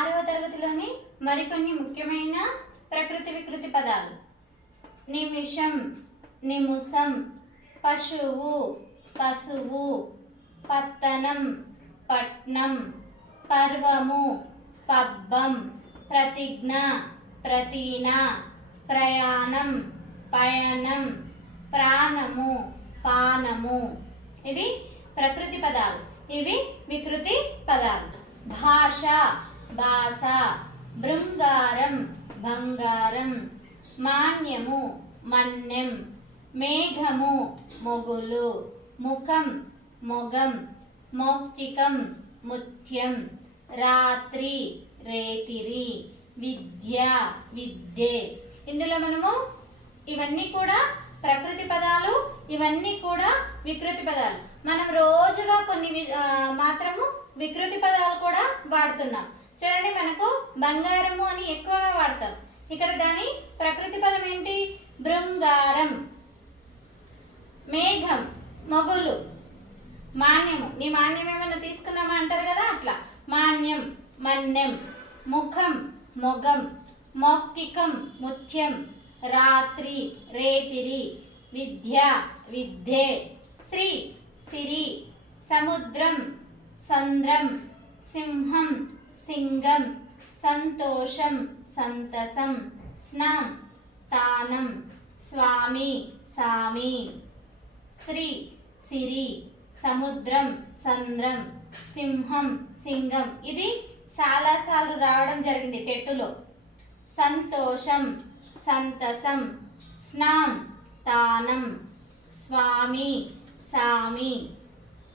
6వ తరగతిలోని మరికొన్ని ముఖ్యమైన ప్రకృతి వికృతి పదాలు. నిమిషం, నిముసం, పశువు, పశువు, పత్తనం, పట్నం, పర్వము, పబ్బం, ప్రతిజ్ఞ, ప్రతీన, ప్రయాణం, పయనం, ప్రాణము, పానము. ఇవి ప్రకృతి పదాలు. ఇవి వికృతి పదాలు. భాష, భాష, బృంగారం, బంగారం, మాన్యము, మన్యం, మేఘము, మొగులు, ముఖం, మొగం, మౌక్తికం, ముత్యం, రాత్రి, రేతిరి, విద్య, విద్యే. ఇందులో మనము ఇవన్నీ కూడా ప్రకృతి పదాలు, ఇవన్నీ కూడా వికృతి పదాలు. మనం రోజుగా కొన్ని మాత్రము వికృతి పదాలు కూడా వాడుతున్నాం. చూడండి, మనకు బంగారము అని ఎక్కువగా వాడతాం. ఇక్కడ దాని ప్రకృతి పదం ఏంటి? బృంగారం. మేఘం, మొగులు. మాన్యము, నీ మాన్యం ఏమైనా తీసుకున్నామా అంటారు కదా, అట్లా. మాన్యం, మన్యం. ముఖం, మొగం. మౌక్తికం, ముత్యం. రాత్రి, రేతిరి. విద్య, విద్యే. శ్రీ, సిరి. సముద్రం, సంద్రం. సింహం, సింగం. సంతోషం, సంతసం. స్నాం, తానం. స్వామి, సామి. శ్రీ, సిరి. సముద్రం, సంద్రం. సింహం, సింగం. ఇది చాలాసార్లు రావడం జరిగింది టెట్టులో. సంతోషం, సంతసం. స్నాం, తానం. స్వామి, సామి.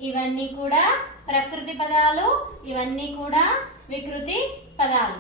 ఇవన్నీ కూడా ప్రకృతి పదాలు, ఇవన్నీ కూడా వికృతి పదాలు.